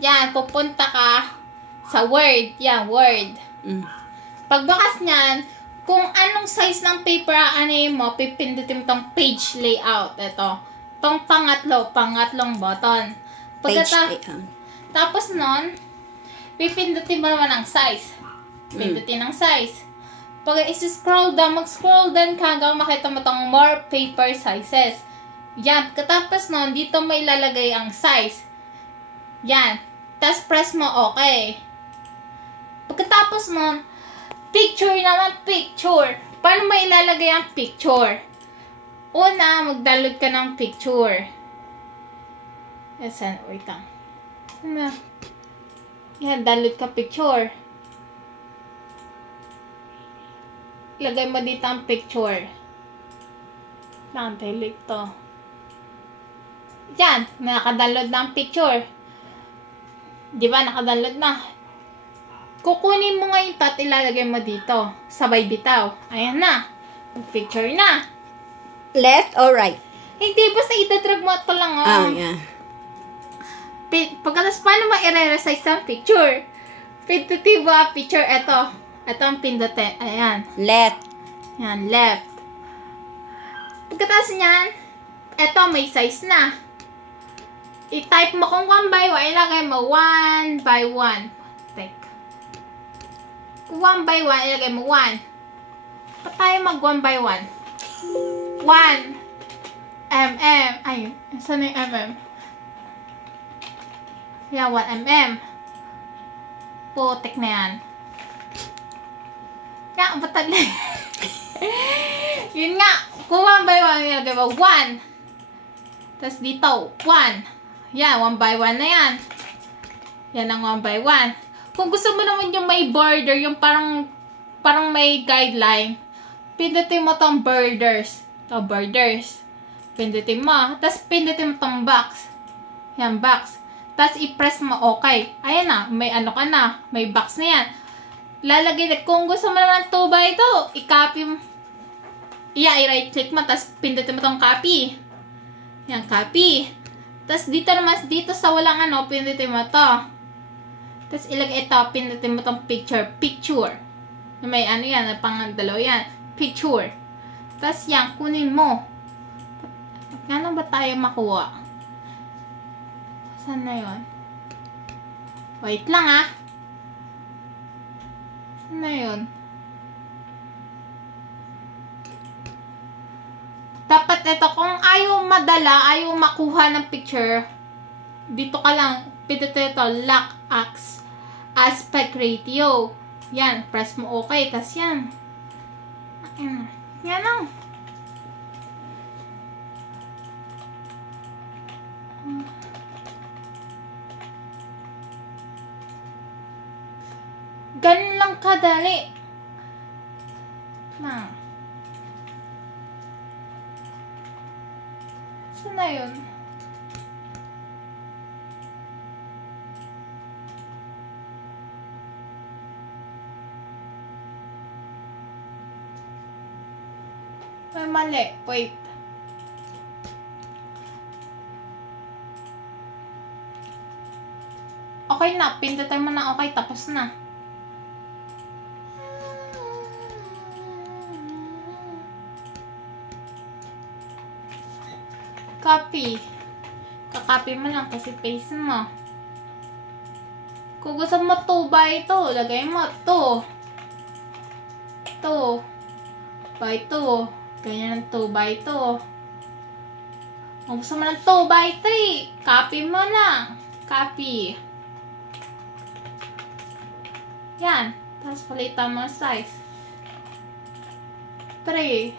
Yan, pupunta ka sa Word. Yan, Word. Pagbukas niyan, kung anong size ng paper aanay mo, pipindutin mo tong page layout. Ito. Tong pangatlong button. Page layout. Tapos nun, pipindutin mo naman ang size. Pindutin ang size. Pag isi-scroll down, mag-scroll down ka hanggang makita mo tong more paper sizes. Yan. Katapos nun, dito may ilalagay ang size. Yan. Tapos press mo okay. Pagkatapos nun, picture naman, picture. Paano mo ilalagay ang picture? Una, mag-download ka ng picture. Yan, wait lang. Yan, download ka picture. Lagay mo dito ang picture. Lang, delete to. Yan, naka-download na ang picture. Di ba, naka-download na. Kukunin mo ngayon ito at ilalagay mo dito. Sabay bitaw. Ayan na. Picture na. Left or right? Hindi, basta itadrag mo ito lang. Oh. Yeah. Pagkatapos, paano mo i-resize ang picture? Pindutin mo ang picture. Ito. Ito ang pindutin. Ayan. Left. Yan, left. Pagkatapos niyan, ito may size na. I-type mo kung 1 by 1, ilagay mo 1 by 1. Take. 1 by 1, ilagay mo 1. Pa tayo mag 1 by 1? 1 mm. Ay, saan yung mm? Yan, 1 mm. Putik na yan. Yan, batag na. Yun nga, kung 1 by 1, ilagay mo 1. Tapos dito, 1. Yan, 1 by 1 na yan. Yan ang 1 by 1. Kung gusto mo naman yung may border, yung parang may guideline, pindutin mo tong borders. Ito, borders. Pindutin mo. Tapos pindutin mo tong box. Yan, box. Tapos i-press mo okay. Ayan na, may ano ka na. May box na yan. Lalagay na, kung gusto mo naman 2 by 2, i-copy mo. I-right click mo, tapos pindutin mo tong copy. Yan, copy. Tapos dito naman, dito sa walang ano, pindutin mo to. Tapos ilagay ito, pindutin mo tong picture. Picture. May ano yan, pang-dalaw yan. Picture. Tapos yan, kunin mo. Ano ba tayo makuha? Saan na yun? Wait lang ah. Saan na yun? Dapat ito, kung ayaw madala, ayaw makuha ng picture, dito ka lang, pindutin ito, lock aspect ratio. Yan, press mo okay, tas yan. Yan lang. Ganun lang kadali. Na. Saan na yun? May mali. Wait. Okay na. Pindutin mo na okay. Tapos na. Copy. Kakopy mo lang kasi paste mo. Kung gusto mo 2 by 2, lagay mo 2. 2 by 2. Ganyan ang 2 by 2. Kung gusto mo ng 2 by 3, copy mo lang. Copy. Yan. Tapos palitan mo size. 3.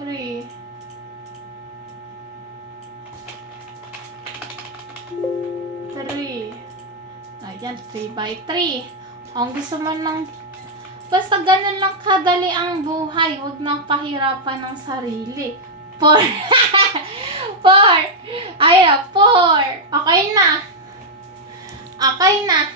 3. 3. Ayan, 3 by 3. Kung gusto mo ng... Basta ganun lang kadali ang buhay. Huwag nang pahirapan ng sarili. 4. 4. Ayan, 4. Okay na. Okay na.